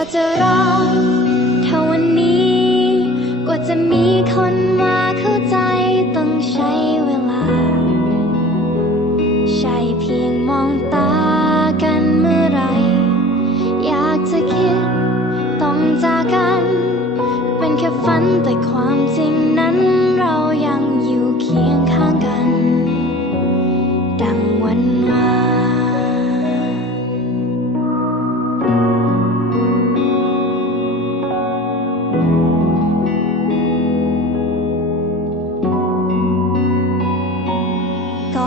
าจะรอเท่าวันนี้ กว่าจะมีคนมาเข้าใจต้องใช้เวลา ใช่เพียงมองตากันเมื่อไร อยากจะคิดต้องจากกัน เป็นแค่ฝันแต่ความจริงนั้น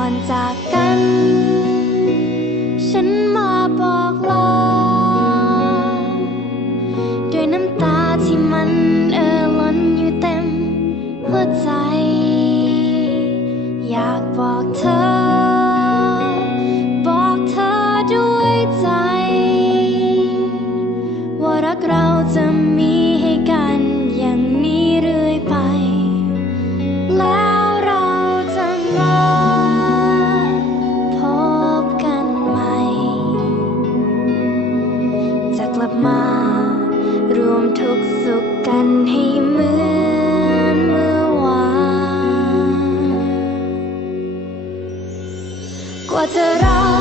อนจากกัน ฉันมาบอกลาด้วยน้ำตาที่มันเอ่อล้นอยู่เต็มหัวใจ อยากบอกเธอ บอกเธอด้วยใจ ว่ารักเราจะมี กันให้เหมือนเมื่อวานกว่าจะรัก